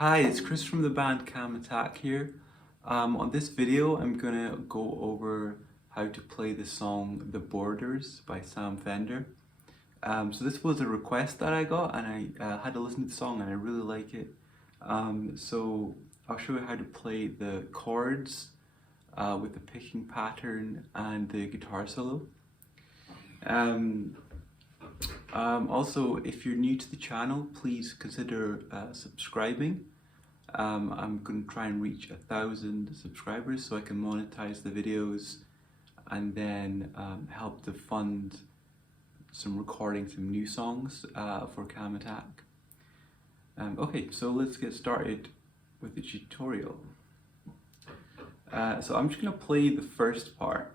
Hi, it's Chris from the band Cam Attack here. On this video, I'm gonna go over how to play the song The Borders by Fender. So this was a request that I got, and I had to listen to the song and I really like it. So I'll show you how to play the chords with the picking pattern and the guitar solo. Also, if you're new to the channel, please consider subscribing. I'm going to try and reach 1,000 subscribers so I can monetize the videos and then help to fund some new songs for Cam Attack. Okay, so let's get started with the tutorial. So I'm just going to play the first part.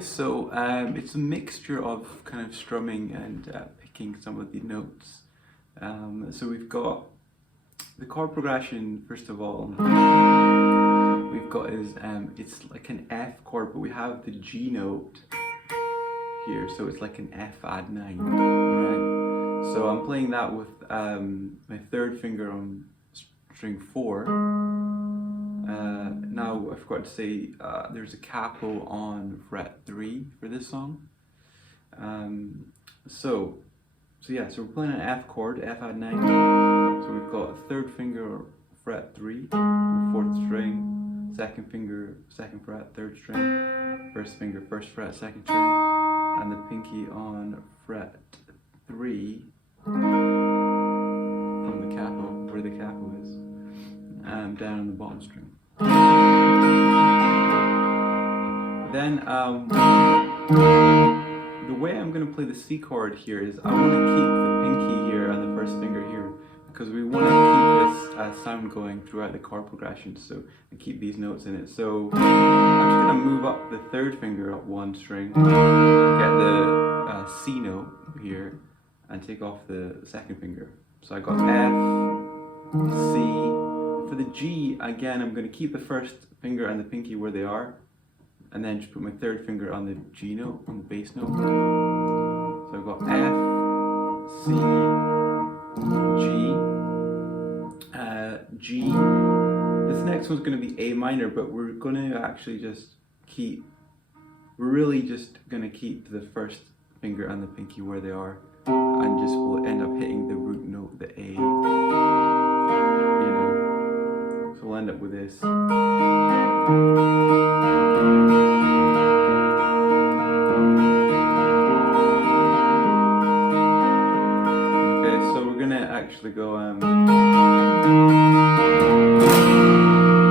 So it's a mixture of kind of strumming and picking some of the notes. So we've got the chord progression. First of all, we've got it's like an F chord, but we have the G note here, so it's like an F add 9, right? So I'm playing that with my third finger on string 4. Now I forgot to say there's a capo on fret 3 for this song. So we're playing an F chord, F add 9. So we've got a third finger fret 3, the 4th string, second finger 2nd fret 3rd string, first finger 1st fret 2nd string, and the pinky on fret 3 from the capo, where the capo is, down on the bottom string. Then the way I'm going to play the C chord here is I want to keep the pinky here and the first finger here, because we want to keep this sound going throughout the chord progression, so and keep these notes in it. So I'm just going to move up the third finger up one string, get the C note here, and take off the second finger. So I got F, C. For the G, again, I'm going to keep the first finger and the pinky where they are, and then just put my third finger on the G note, on the bass note. So I've got F, C, G, G. This next one's going to be A minor, but we're going to actually we're really just going to keep the first finger and the pinky where they are, and just we'll end up hitting the root note, the A. So we'll end up with this. Okay, so we're gonna actually go. So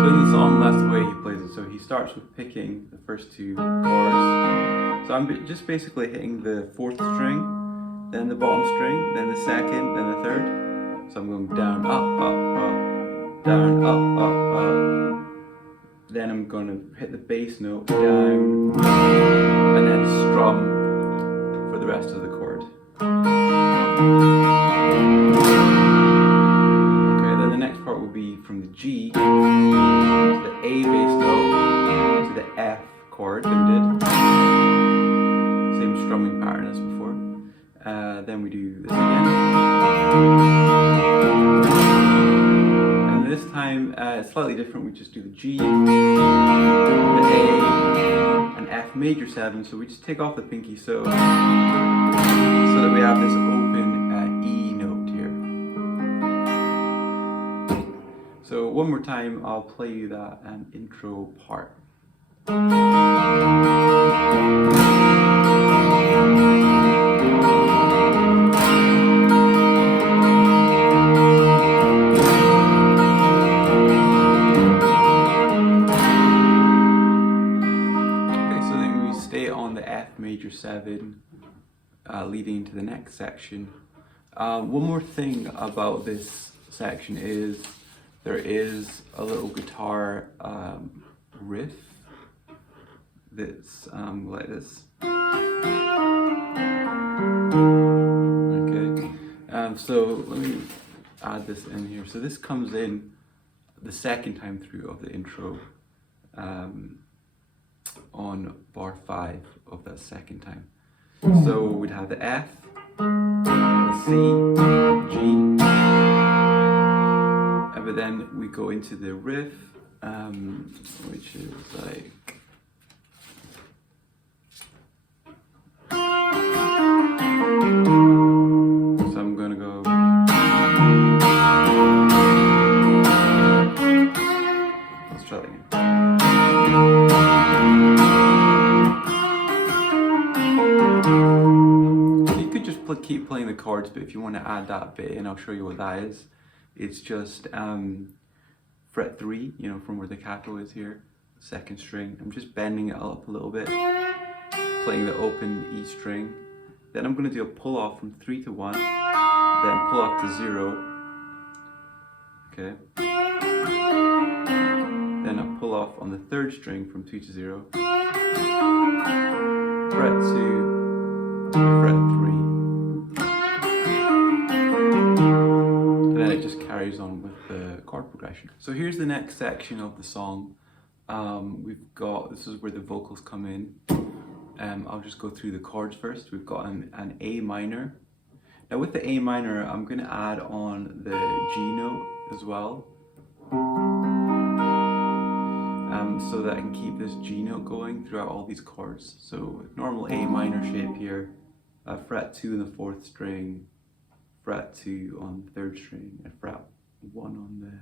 in the song, that's the way he plays it. So he starts with picking the first two chords. So I'm just basically hitting the 4th string, then the bottom string, then the 2nd, then the 3rd. So I'm going down, up, up, up. Down, up, up, up. Then I'm going to hit the bass note down, and then strum for the rest of the chord. Okay, then the next part will be from the G to the A bass note to the F chord that we did. Same strumming pattern as before. Then we do this again. This time it's slightly different. We just do the G, the A, and F major 7. So we just take off the pinky so that we have this open E note here. So one more time, I'll play you that intro part. On the F major 7, leading to the next section. One more thing about this section is there is a little guitar riff that's like this. Okay, so let me add this in here. So this comes in the second time through of the intro on bar 5 of that second time. So we'd have the F, the C, G, but then we go into the riff, which is like, so I'm gonna go, let's try that again. You could just keep playing the chords, but if you want to add that bit in, I'll show you what that is. It's just fret 3, you know, from where the capo is here, second string. I'm just bending it up a little bit, playing the open E string. Then I'm going to do a pull off from 3 to 1, then pull off to 0. Okay. Then a pull off on the third string from 2 to 0. Fret 2, fret 3. It just carries on with the chord progression. So here's the next section of the song. We've got, this is where the vocals come in. I'll just go through the chords first. We've got an A minor. Now with the A minor, I'm going to add on the G note as well. So that I can keep this G note going throughout all these chords. So normal A minor shape here, fret 2 in the 4th string, fret 2 on the 3rd string, and fret 1 on the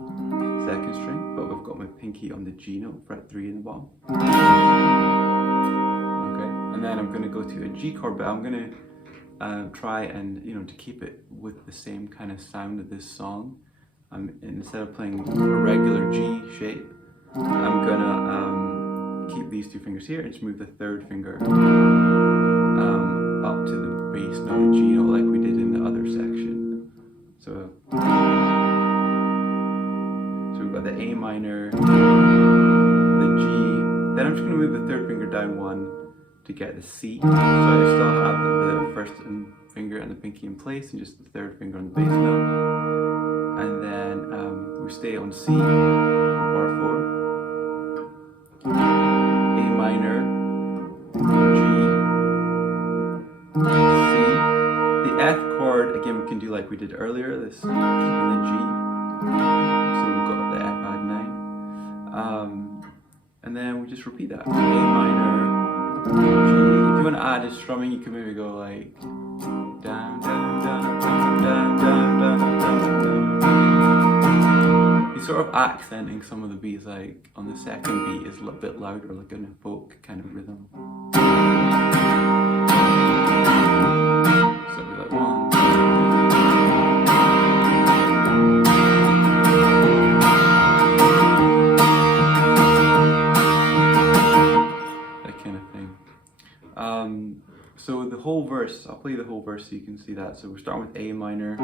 2nd string, but we've got my pinky on the G note, fret 3 in the bottom. Okay, and then I'm going to go to a G chord, but I'm going to try and, you know, to keep it with the same kind of sound of this song. Instead of playing a regular G shape, I'm going to keep these 2 fingers here and just move the 3rd finger up to the bass note G note like we did in the other section. So we've got the A minor, the G, then I'm just going to move the 3rd finger down 1 to get the C. So I still have the 1st finger and the pinky in place and just the 3rd finger on the bass note. And then we stay on C, bar 4, A minor, G, C. The F chord, again, we can do like we did earlier, this keeping the G. So we've got the F add 9. And then we just repeat that. A minor, G. If you want to add a strumming, you can maybe go like down, down, down, down, down, down, down, down, down. He's sort of accenting some of the beats, like on the second beat is a little bit louder, like in a folk kind of rhythm. So it'll be like 1, 2, 3. That kind of thing. So the whole verse, I'll play the whole verse so you can see that. So we're starting with A minor.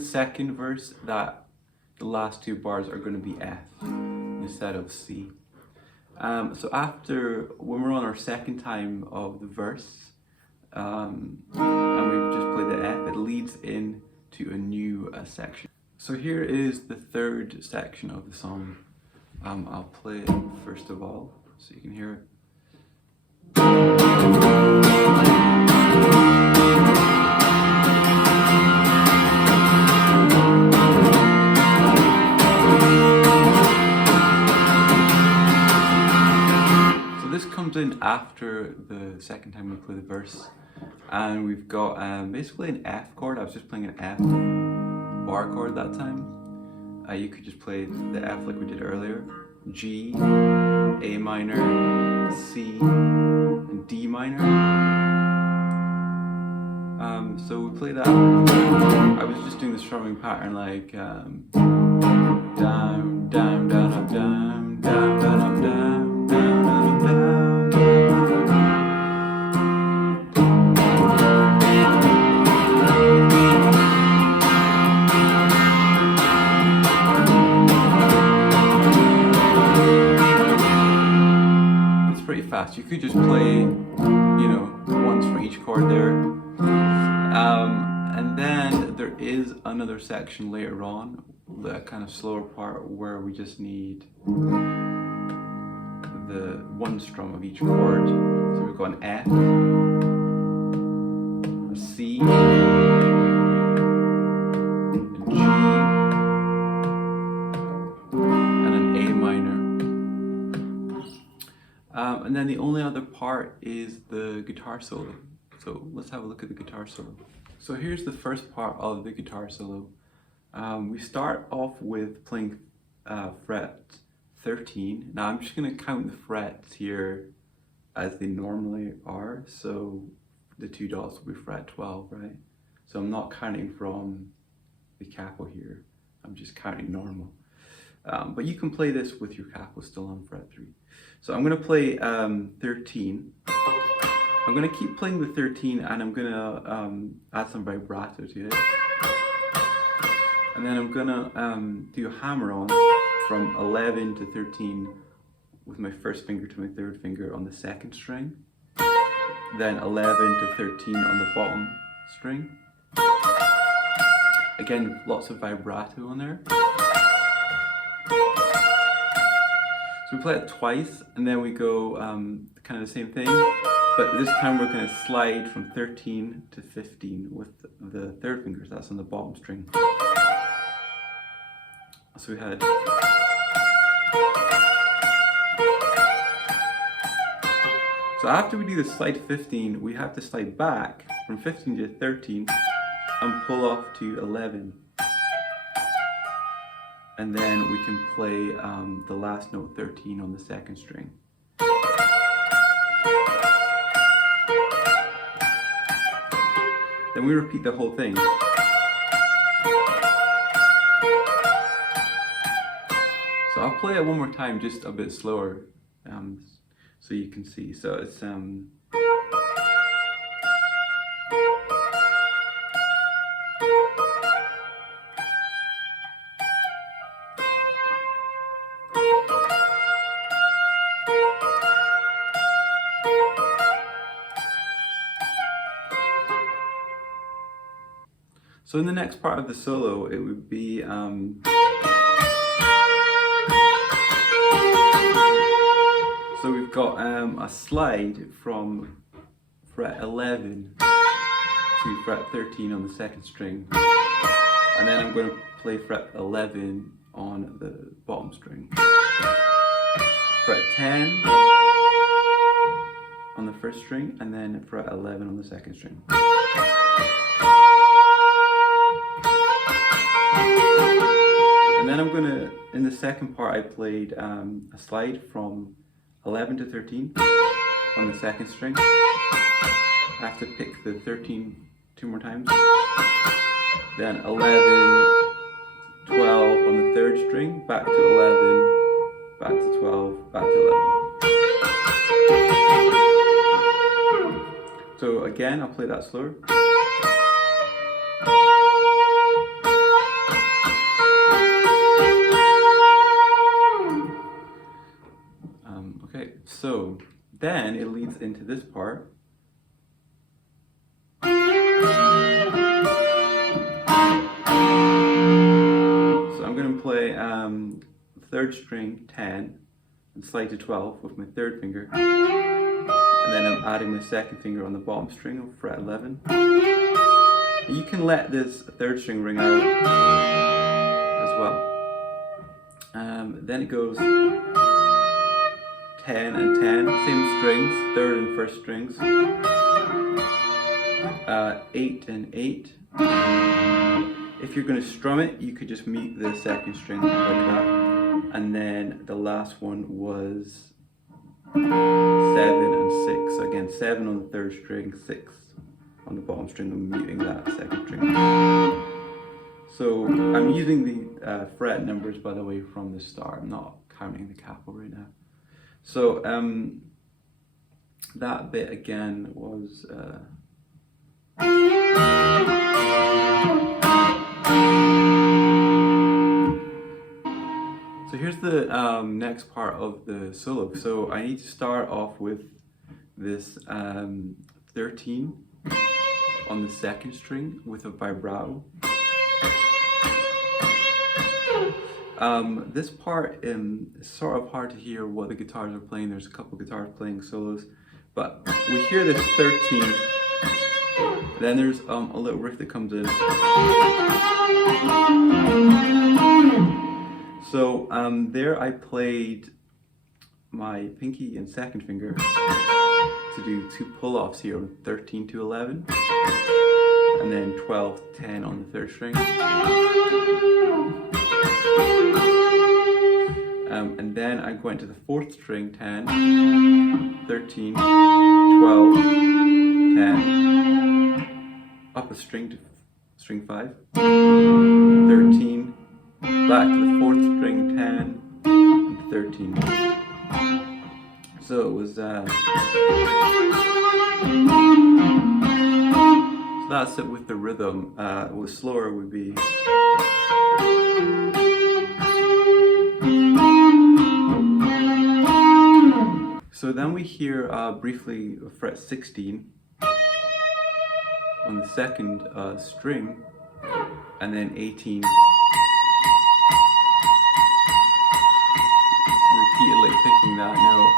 Second verse, that the last 2 bars are going to be F instead of C. So after, when we're on our second time of the verse, and we've just played the F, it leads in to a new section. So here is the 3rd section of the song. I'll play it first of all, so you can hear it. This comes in after the second time we play the verse. And we've got basically an F chord. I was just playing an F bar chord that time. You could just play the F like we did earlier. G, A minor, C, and D minor. So we play that. I was just doing the strumming pattern like down, down, down, up, down, down, down, up, down, down, down, up, down, It's pretty fast. You could just play, you know, once for each chord there. And then there is another section later on, the kind of slower part where we just need the one strum of each chord. So we've got an F, a C, a G, and an A minor. And then the only other part is the guitar solo. So let's have a look at the guitar solo. So here's the first part of the guitar solo. We start off with playing fret 13. Now I'm just going to count the frets here as they normally are. So the two dots will be fret 12, right? So I'm not counting from the capo here. I'm just counting normal. But you can play this with your capo still on fret 3. So I'm going to play 13. I'm going to keep playing the 13 and I'm going to add some vibrato to it. And then I'm going to do a hammer on from 11 to 13 with my first finger to my third finger on the second string. Then 11 to 13 on the bottom string. Again, lots of vibrato on there. So we play it twice and then we go kind of the same thing. But this time we're going to slide from 13 to 15 with the third finger, that's on the bottom string. So we had... So after we do the slide 15, we have to slide back from 15 to 13 and pull off to 11. And then we can play the last note 13 on the second string. Then we repeat the whole thing. So I'll play it one more time, just a bit slower, so you can see. So it's So in the next part of the solo, it would be so we've got a slide from fret 11 to fret 13 on the second string, and then I'm going to play fret 11 on the bottom string, fret 10 on the first string, and then fret 11 on the second string. And then I'm gonna, in the second part I played a slide from 11 to 13 on the second string. I have to pick the 13 two more times. Then 11, 12 on the third string, back to 11, back to 12, back to 11. So again, I'll play that slower. Okay, so then it leads into this part. So I'm going to play third string 10 and slide to 12 with my third finger, and then I'm adding my second finger on the bottom string of fret 11. And you can let this third string ring out as well. Then it goes 10 and 10, same strings, third and first strings. 8 and 8. If you're going to strum it, you could just mute the second string like that. And then the last one was 7 and 6. Again, 7 on the third string, 6 on the bottom string. I'm muting that second string. So I'm using the fret numbers, by the way, from the start. I'm not counting the capo right now. So that bit again was so here's the next part of the solo. So I need to start off with this 13 on the second string with a vibrato. This part is sort of hard to hear what the guitars are playing. There's a couple guitars playing solos, but we hear this 13, then there's a little riff that comes in. So there I played my pinky and second finger to do 2 pull-offs here on 13 to 11, and then 12 to 10 on the third string. And then I go into the 4th string, 10, 13, 12, 10, up a string to string 5, 13, back to the 4th string, 10, and 13. So it was, so that's it with the rhythm. What slower would be. So then we hear briefly fret 16 on the second string, and then 18 repeatedly picking that note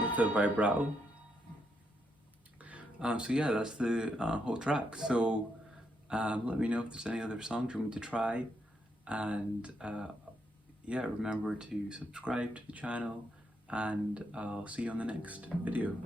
with a vibrato. So yeah, that's the whole track. So let me know if there's any other songs you want me to try, and yeah, remember to subscribe to the channel, and I'll see you on the next video.